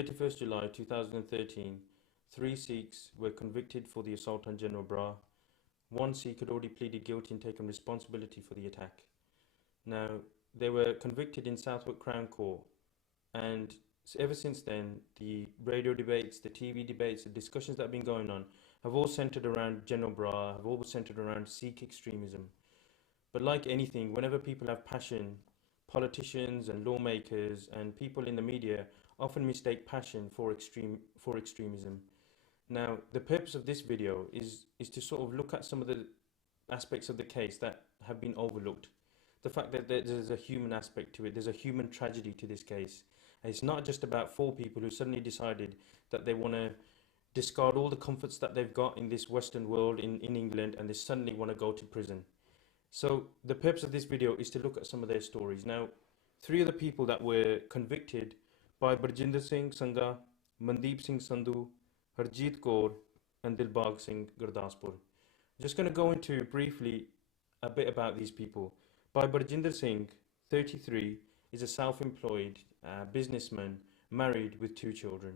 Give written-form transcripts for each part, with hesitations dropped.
31st July 2013, three Sikhs were convicted for the assault on General Brar. One Sikh had already pleaded guilty and taken responsibility for the attack. Now, they were convicted in Southwark Crown Court, and ever since then, the radio debates, the TV debates, the discussions that have been going on have all centered around General Brar, have all centered around Sikh extremism. But like anything, whenever people have passion, politicians and lawmakers and people in the media often mistake passion for extremism. Now, the purpose of this video is to sort of look at some of the aspects of the case that have been overlooked. The fact that there's a human aspect to it, there's a human tragedy to this case. And it's not just about four people who suddenly decided that they want to discard all the comforts that they've got in this Western world in England, and they suddenly want to go to prison. So the purpose of this video is to look at some of their stories. Now, three of the people that were convicted by Barjinder Singh Sangha, Mandeep Singh Sandhu, Harjeet Kaur and Dilbag Singh Gurdaspur. I'm just going to go into briefly a bit about these people. By Barjinder Singh, 33, is a self-employed businessman, married with 2 children.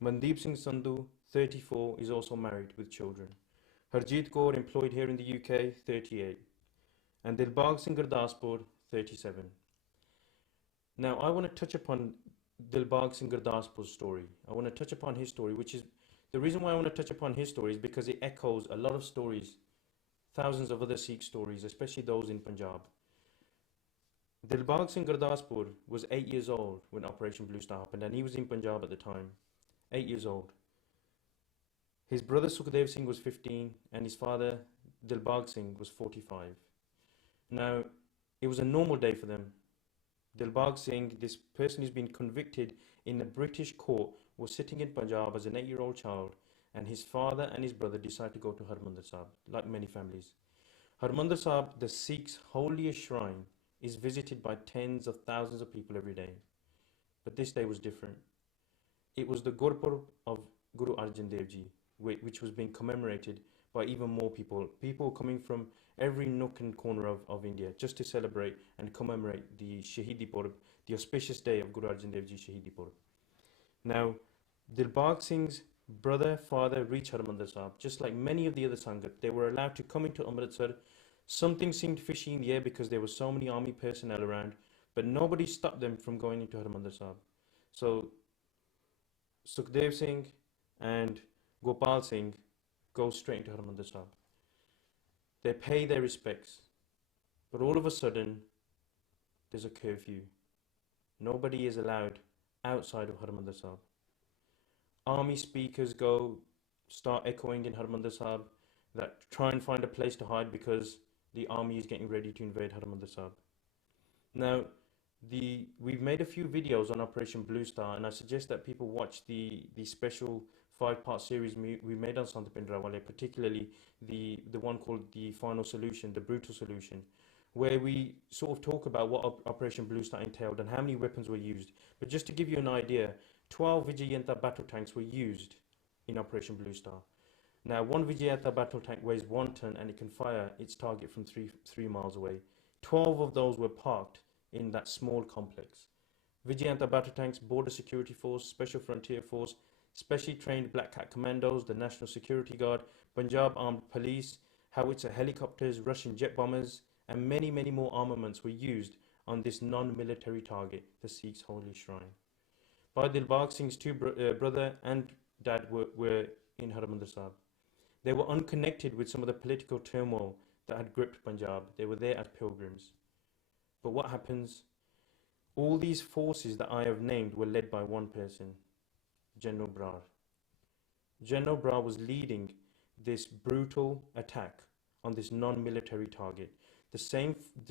Mandeep Singh Sandhu, 34, is also married with children. Harjeet Kaur, employed here in the UK, 38. And Dilbag Singh Gurdaspur, 37. Now, I want to touch upon Dilbag Singh Gurdaspur's story. I want to touch upon his story, which is the reason why I want to touch upon his story is because it echoes a lot of stories, thousands of other Sikh stories, especially those in Punjab. Dilbag Singh Gurdaspur was 8 years old when Operation Blue Star happened, and he was in Punjab at the time, 8 years old. His brother Sukhdev Singh was 15, and his father Dilbag Singh was 45. Now, it was a normal day for them. Dilbag Singh, this person who's been convicted in a British court, was sitting in Punjab as an 8-year-old child, and his father and his brother decided to go to Harmandir Sahib, like many families. Harmandir Sahib, the Sikhs' holiest shrine, is visited by tens of thousands of people every day. But this day was different. It was the Gurpurab of Guru Arjan Dev Ji, which was being commemorated by even more people coming from every nook and corner of India, just to celebrate and commemorate the Shahidi Purab, the auspicious day of Guru Arjan Dev Ji Shahidi Purab. Now, Dilbag Singh's brother, father reached Harmandir Sahib. Just like many of the other Sangat, they were allowed to come into Amritsar. Something seemed fishy in the air because there were so many army personnel around, but nobody stopped them from going into Harmandir Sahib. So, Sukhdev Singh and Gopal Singh go straight into Harmandir Sahib. They pay their respects, but all of a sudden, there's a curfew. Nobody is allowed outside of Harmandir Sahib. Army speakers start echoing in Harmandir Sahib that try and find a place to hide because the army is getting ready to invade Harmandir Sahib. Now, we've made a few videos on Operation Blue Star, and I suggest that people watch the special 5-part series we made on Sant Bhindranwale, particularly the one called The Final Solution, The Brutal Solution, where we sort of talk about what Operation Blue Star entailed and how many weapons were used. But just to give you an idea, 12 Vijayanta battle tanks were used in Operation Blue Star. Now, one Vijayanta battle tank weighs 1 ton and it can fire its target from 3 miles away. 12 of those were parked in that small complex. Vijayanta battle tanks, Border Security Force, Special Frontier Force, specially trained Black Cat Commandos, the National Security Guard, Punjab Armed Police, howitzer helicopters, Russian jet bombers, and many, many more armaments were used on this non-military target, the Sikhs' holy shrine. Bhai Dilbag Singh's 2 brother and dad were in Harmandir Sahib. They were unconnected with some of the political turmoil that had gripped Punjab. They were there as pilgrims. But what happens? All these forces that I have named were led by one person, General Brar. General Brar was leading this brutal attack on this non-military target. The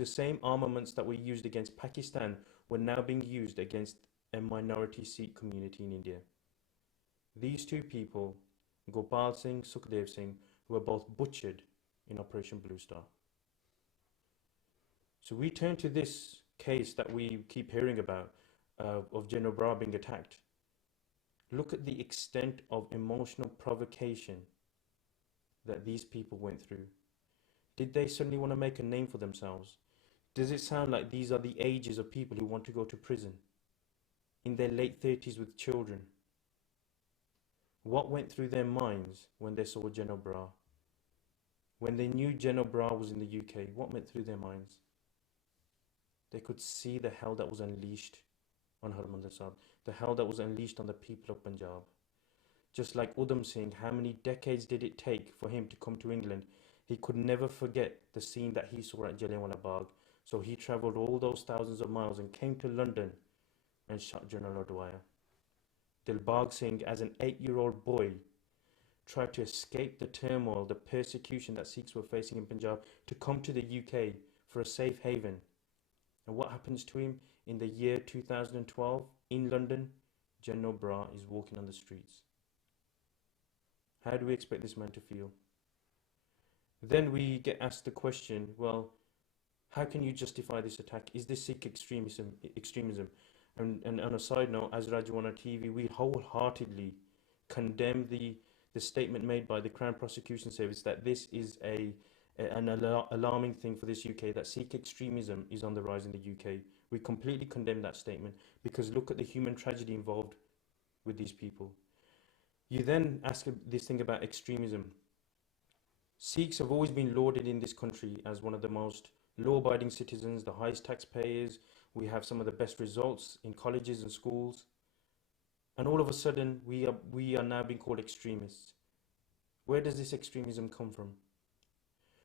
same armaments that were used against Pakistan were now being used against a minority Sikh community in India. These 2 people, Gopal Singh, Sukhdev Singh, were both butchered in Operation Blue Star. So we turn to this case that we keep hearing about of General Brar being attacked. Look at the extent of emotional provocation that these people went through. Did they suddenly want to make a name for themselves? Does it sound like these are the ages of people who want to go to prison? in their late 30s with children. What went through their minds when they saw General Brar? When they knew General Brar was in the UK, what went through their minds? They could see the hell that was unleashed on Harmandir Sahib, the hell that was unleashed on the people of Punjab. Just like Udham Singh, how many decades did it take for him to come to England? He could never forget the scene that he saw at Jallianwala Bagh. So he travelled all those thousands of miles and came to London and shot General O'Dwyer. Dilbagh Singh, as an 8-year-old boy, tried to escape the turmoil, the persecution that Sikhs were facing in Punjab, to come to the UK for a safe haven. And what happens to him in the year 2012 in London? General Brar is walking on the streets. How do we expect this man to feel? Then we get asked the question, well, how can you justify this attack? Is this Sikh extremism? And on a side note, as RajoanaTV, we wholeheartedly condemn the statement made by the Crown Prosecution Service that this is an alarming thing for this UK, that Sikh extremism is on the rise in the UK. We completely condemn that statement, because look at the human tragedy involved with these people. You then ask this thing about extremism. Sikhs have always been lauded in this country as one of the most law-abiding citizens, the highest taxpayers. We have some of the best results in colleges and schools. And all of a sudden, we are now being called extremists. Where does this extremism come from?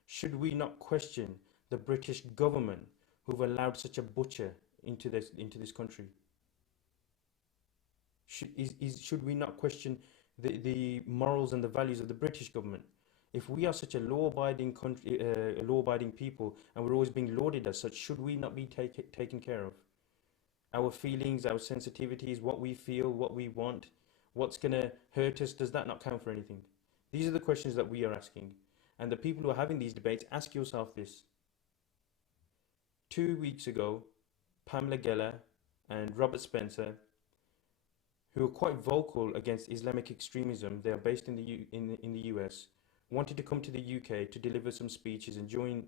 Should we not question the British government who've allowed such a butcher into this country? Should we not question the morals and the values of the British government? If we are such a law-abiding country, law-abiding people, and we're always being lauded as such, should we not be taken care of? Our feelings, our sensitivities, what we feel, what we want, what's going to hurt us, does that not count for anything? These are the questions that we are asking. And the people who are having these debates, ask yourself this. 2 weeks ago, Pamela Geller and Robert Spencer, who are quite vocal against Islamic extremism, they are based in the US, wanted to come to the UK to deliver some speeches and join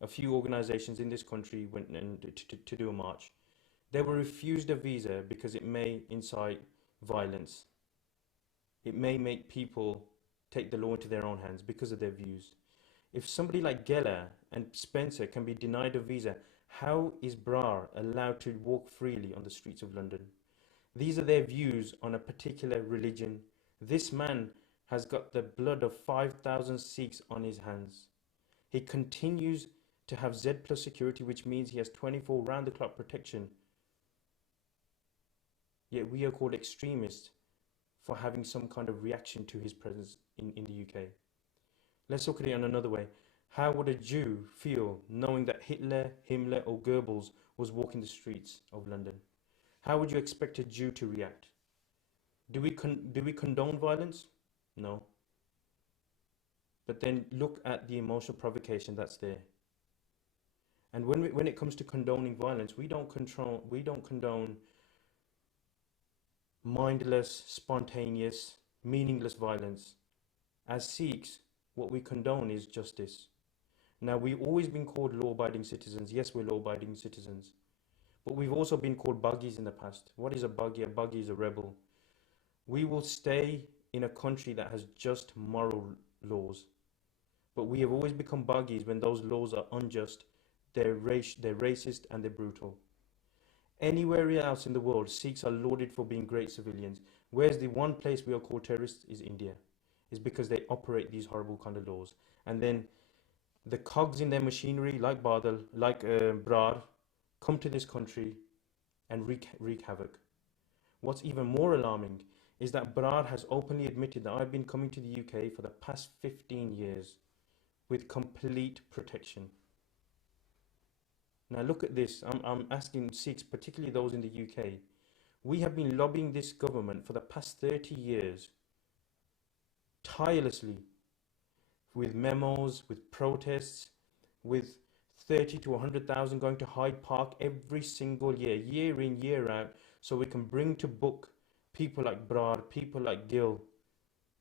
a few organisations in this country to do a march. They were refused a visa because it may incite violence. It may make people take the law into their own hands because of their views. If somebody like Geller and Spencer can be denied a visa, how is Brar allowed to walk freely on the streets of London? These are their views on a particular religion. This man has got the blood of 5,000 Sikhs on his hands. He continues to have Z+ security, which means he has 24 round-the-clock protection. Yet we are called extremists for having some kind of reaction to his presence in the UK. Let's look at it in another way. How would a Jew feel knowing that Hitler, Himmler or Goebbels was walking the streets of London? How would you expect a Jew to react? Do we condone violence? No. But then look at the emotional provocation that's there. And when it comes to condoning violence, we don't condone mindless, spontaneous, meaningless violence. As Sikhs, what we condone is justice. Now, we've always been called law-abiding citizens. Yes, we're law-abiding citizens. But we've also been called buggies in the past. What is a buggy? A buggy is a rebel. We will stay in a country that has just moral laws. But we have always become buggies when those laws are unjust, they're racist and they're brutal. Anywhere else in the world, Sikhs are lauded for being great civilians. Whereas the one place we are called terrorists is India. It's because they operate these horrible kind of laws. And then the cogs in their machinery, like Badal, like Brar, come to this country and wreak havoc. What's even more alarming is that Brar has openly admitted that I've been coming to the UK for the past 15 years with complete protection. Now look at this. I'm asking Sikhs, particularly those in the UK. We have been lobbying this government for the past 30 years, tirelessly, with memos, with protests, with 30 to 100,000 going to Hyde Park every single year, year in, year out, so we can bring to book people like Brar, people like Gill,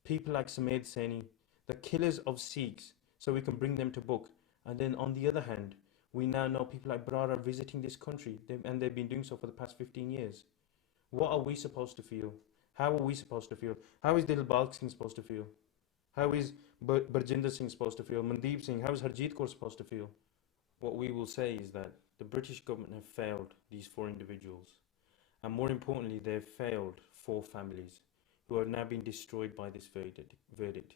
people like Samed Saini, the killers of Sikhs, so we can bring them to book. And then on the other hand, we now know people like Brar are visiting this country, and they've been doing so for the past 15 years. What are we supposed to feel? How are we supposed to feel? How is Dilbag Singh supposed to feel? How is Barjinder Singh supposed to feel? Mandeep Singh, how is Harjeet Kaur supposed to feel? What we will say is that the British government have failed these four individuals. And more importantly, they've failed four families who have now been destroyed by this verdict.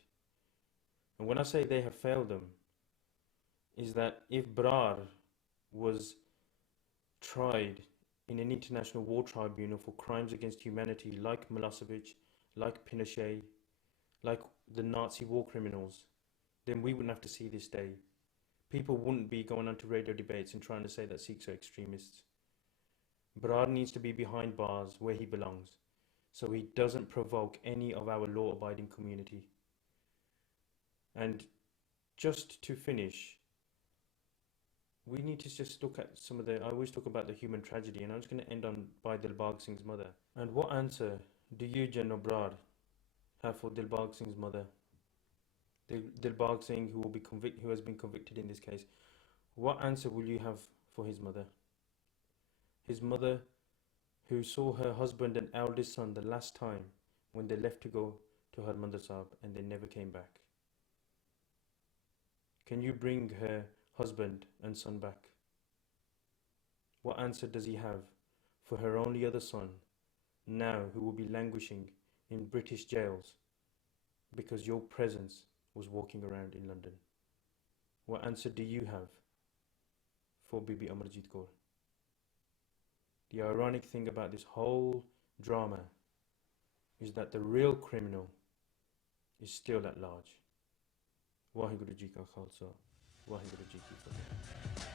And when I say they have failed them, is that if Brar was tried in an international war tribunal for crimes against humanity like Milosevic, like Pinochet, like the Nazi war criminals, then we wouldn't have to see this day. People wouldn't be going on to radio debates and trying to say that Sikhs are extremists. Brar needs to be behind bars where he belongs, so he doesn't provoke any of our law-abiding community. And just to finish, we need to just look at some of the, I always talk about the human tragedy, and I'm just going to end on by Dilbag Singh's mother. And what answer do you, General Brar, have for Dilbag Singh's mother? Dilbag Singh, who has been convicted in this case. What answer will you have for his mother? His mother, who saw her husband and eldest son the last time when they left to go to Harmandir Sahib and they never came back. Can you bring her husband and son back? What answer does he have for her only other son, now who will be languishing in British jails because your presence was walking around in London? What answer do you have for Bibi Amarjit Kaur? The ironic thing about this whole drama is that the real criminal is still at large. Waheguru Ji Ka Khalsa, Waheguru Ji Ki Fateh.